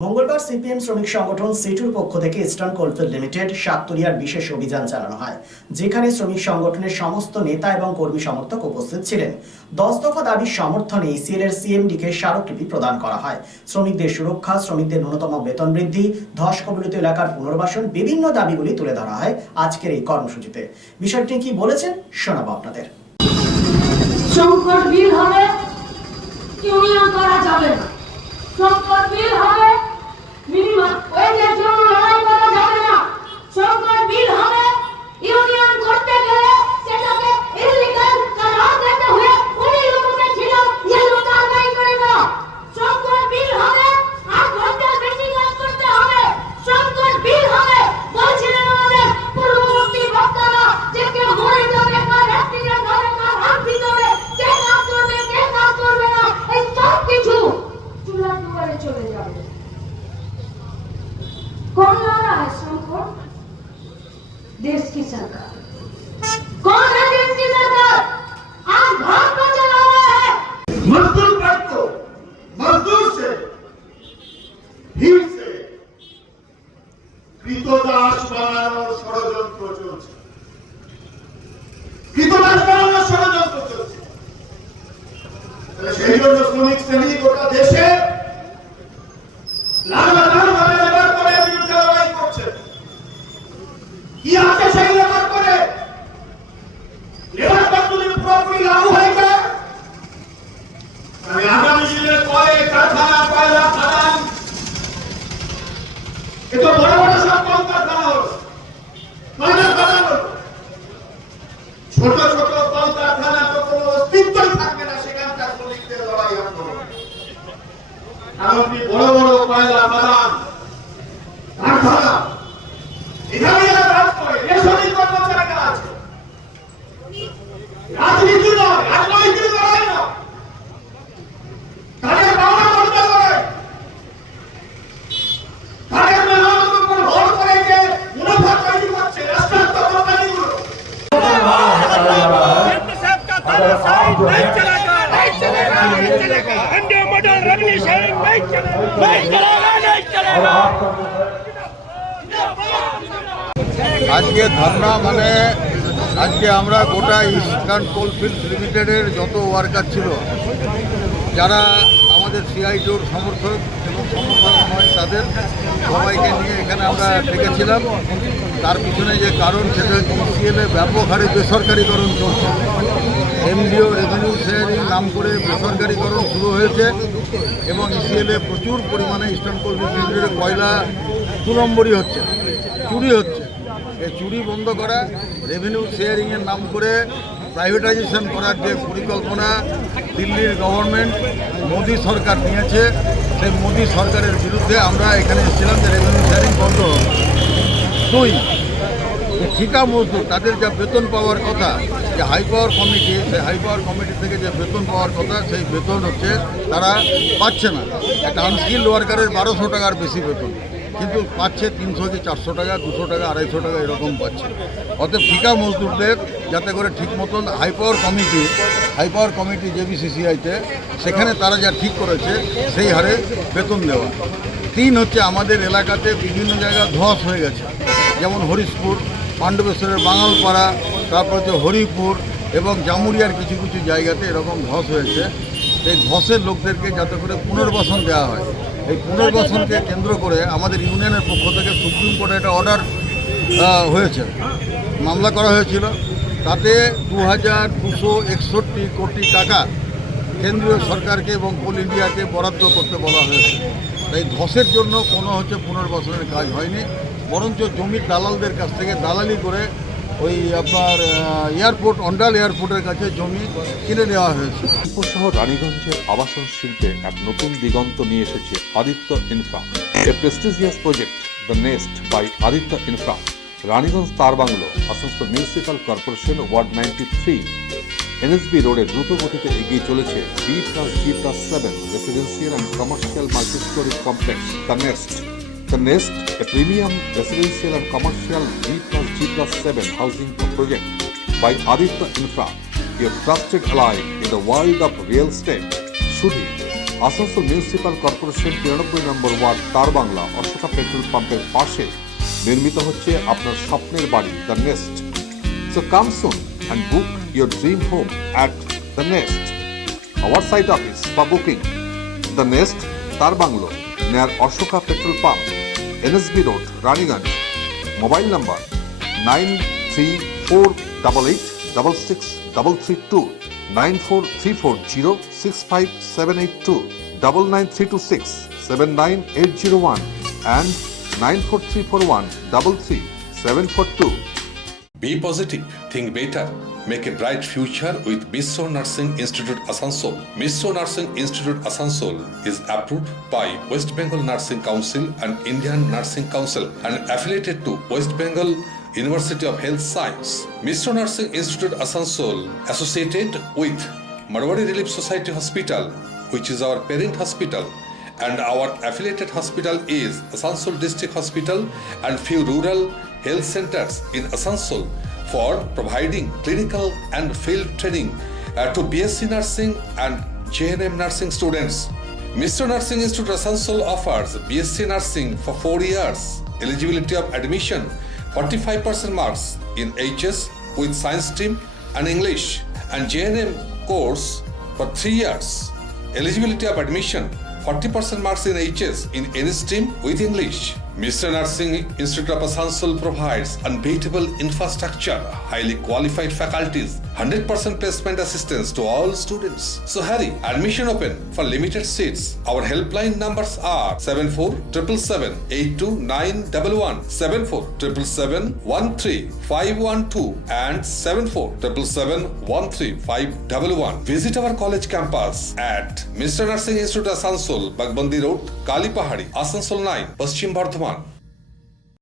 মঙ্গলবার সিপিএম শ্রমিক সংগঠন সিটুর পক্ষ থেকে ইস্টার্ন কোলফিল্ড লিমিটেড সাততুরিয়ার বিশেষ অভিযান চালানো হয়, যেখানে শ্রমিক সংগঠনের সমস্ত নেতা এবং কর্মী সমর্থক উপস্থিত ছিলেন। 10 দফা দাবির সমর্থনে ইসিএল এর সিএমডিকে স্মারকলিপি প্রদান করা হয়। শ্রমিকদের সুরক্ষা, শ্রমিকদের ন্যূনতম বেতন বৃদ্ধি, ধস কবলিত এলাকার পুনর্বাসন, বিভিন্ন দাবিগুলি তুলে ধরা হয় আজকের এই কর্মসূচিতে। বিষয়টি কি বলেছেন শোনাবো আপনাদের। সংকট বিল হবে, ইউনিয়ন করা যাবে না। সংকট বিল হবে, মিনিমাম ওয়েজের জন্য লড়াই করা যাবে না। সংকট বিল হবে, ইউনিয়ন করতে গেলে সেটাকে ইলিগাল করার দিতে হয়ে উনি লোককে ছিল এই লোক কারবাই করে না। সংকট বিল হবে, 8 ঘন্টা বেশি কাজ করতে হবে। সংকট বিল হবে, বলছিলেন আমাদের পূর্ববর্তী বক্তারা যে কেউ মরে যাবে, কার অ্যাক্সিডেন্ট হবে, কার হাত ভিতরে, কে কাজ করবে, কে কাজ করবে না, এই সব কিছু চুলা দুয়ারে চলে যাবে। कौन ला रहा है संकट? देश की सरकार। कौन है देश की सरकार? आज भारत में चला रहा है। मजदूर वर्ग को मजदूर से भीड़ से কৃতদাস বানানোর ষড়যন্ত্র চলছে। কৃতদাস বানানোর ষড়যন্ত্র চলছে। সেই জন্য শ্রমিক শ্রেণী গোটা দেশে লাগাতার ভাবে লেবার কোডের বিরুদ্ধে লড়াই করছে। কি আছে সেই লেবার কোডে? লেবার কোড যদি পুরোপুরি লাগু হয়ে যায়, তাহলে আগামী দিনের পরে কারখানা, কয়লা খাদান, এ তো বড় বড় সব কলকারখানা হলো, কয়লা খাদান হলো। ছোট ছোট কলকারখানা তো কোনো অস্তিত্বই থাকবে না, সেখানকার শ্রমিকদের লড়াই আন্দোলন। এমনকি বড় বড় কয়লা খাদান, কারখানা, এখানে যারা কাজ করে, বেসরকারি কর্মচারীরা আছে। রাজনীতি নয়, রাজনৈতিক লড়াই নয়, তাদের পাওনা করতে লড়াই। তাদের মেহনতের উপর ভর করে যে মুনাফা তৈরি করছে রাষ্ট্রায়ত্ত কোম্পানিগুলো। আজকে ধর্না মানে আজকে আমরা গোটা ইস্টার্ন কোলফিল্ড লিমিটেডের যত ওয়ার্কার ছিল, যারা আমাদের সিআইটির সমর্থক এবং সমর্থক নয়, তাদের সবাইকে নিয়ে এখানে আমরা ডেকেছিলাম। তার পিছনে যে কারণ, সেটা হচ্ছে ইসিএলে ব্যাপক হারে বেসরকারিকরণ চলছে। এমডিও রেভিনিউ শেয়ারিং নাম করে বেসরকারিকরণ শুরু হয়েছে এবং ইসিএলে প্রচুর পরিমাণে ইস্টার্ন কোলফিল্ড লিমিটেডের কয়লা 2 নম্বরই হচ্ছে, চুরি হচ্ছে। এই চুরি বন্ধ করা, রেভিনিউ শেয়ারিংয়ের নাম করে প্রাইভেটাইজেশন করার যে পরিকল্পনা দিল্লির গভর্নমেন্ট, মোদী সরকার নিয়েছে, সেই মোদী সরকারের বিরুদ্ধে আমরা এখানে এসেছিলাম যে রেভিনিউ শেয়ারিং বন্ধ হবে। 2, যে ঠিকা মজদুর তাদের যা বেতন পাওয়ার কথা, যে হাই পাওয়ার কমিটি, সেই হাই পাওয়ার কমিটি থেকে যে বেতন পাওয়ার কথা, সেই বেতন হচ্ছে তারা পাচ্ছে না। একটা আনস্কিল্ড ওয়ার্কারের 1200 টাকার বেশি বেতন, কিন্তু পাচ্ছে 300 কি 400 টাকা, 200 টাকা, 250 টাকা এরকম পাচ্ছে। অতএব ঠিকা মজদুরদের যাতে করে ঠিক মতন হাই পাওয়ার কমিটি জেবিসিসিআইতে, সেখানে তারা যা ঠিক করেছে সেই হারে বেতন দেওয়া। 3 হচ্ছে আমাদের এলাকাতে বিভিন্ন জায়গায় ধস হয়ে গেছে, যেমন হরিশপুর, পাণ্ডবেশ্বরের বাঙালপাড়া, তারপর হচ্ছে হরিপুর এবং জামুরিয়ার কিছু কিছু জায়গাতে এরকম ধস হয়েছে। এই ধসের লোকদেরকে যাতে করে পুনর্বাসন দেওয়া হয়, এই পুনর্বাসনকে কেন্দ্র করে আমাদের ইউনিয়নের পক্ষ থেকে সুপ্রিম কোর্টে একটা অর্ডার হয়েছে, মামলা করা হয়েছিল। তাতে 2261 কোটি টাকা কেন্দ্রীয় সরকারকে এবং কোল ইন্ডিয়াকে বরাদ্দ করতে বলা হয়েছে। তাই ধসের জন্য কোনো পুনর্বাসনের কাজ হয়নি, বরঞ্চ জমির দালালদের কাছ থেকে দালালি করে ওই আপনার এয়ারপোর্ট, অন্ডাল এয়ারপোর্টের কাছে জমি কিনে নেওয়া হয়েছে। সহ রানীগঞ্জের আবাসন শিল্পে এক নতুন দিগন্ত নিয়ে এসেছে Aditya Infra, a prestigious project the Nest by Aditya Infra. Raniganj Tarbangla, Asansol municipal corporation, ward 93, NSB রোডে দ্রুত গতিতে এগিয়ে চলেছে B+G+7 residential and commercial multi storey complex the Nest. The Nest, a premium residential and commercial B+G+7 housing project by Aditya Infra, your trusted ally in the world of real estate. Shudhi Asansol municipal corporation 93 number ward Tarbangla Ashoka petrol পাম্পের পাশে নির্মিত হচ্ছে আপনার স্বপ্নের বাড়ি the Nest. So come soon and book your dream home at The Nest. Our site office for booking: The Nest, Tarbanglo, near Ashoka Petrol Pump, NSB Road, Raniganj. Mobile number 9448866332, 9434065782, 99326 and 94341 Be positive, think better, make a bright future with Missio Nursing Institute Asansol. Missio Nursing Institute Asansol is approved by West Bengal Nursing Council and Indian Nursing Council and affiliated to West Bengal University of Health Science. Missio Nursing Institute Asansol associated with Marwari Relief Society Hospital, which is our parent hospital, and our affiliated hospital is Asansol District Hospital and few rural health centers in Asansol for providing clinical and field training to BSc Nursing and JNM Nursing students. Mr. Nursing Institute Asansol offers BSc Nursing for 4 years. Eligibility of admission 45% marks in HS with science stream and English, and JNM course for 3 years. Eligibility of admission 40% marks in HS in any stream with English. Mr. Nursing Institute of Asansol provides unbeatable infrastructure, highly qualified faculties, 100% placement assistance to all students. So hurry, admission open for limited seats. Our helpline numbers are 7477782911, 7477713512 and 7477135111. Visit our college campus at Mr. Nursing Institute Asansol, Bagbandi Road, Kali Pahari, Asansol 9, Paschim Bardhaman.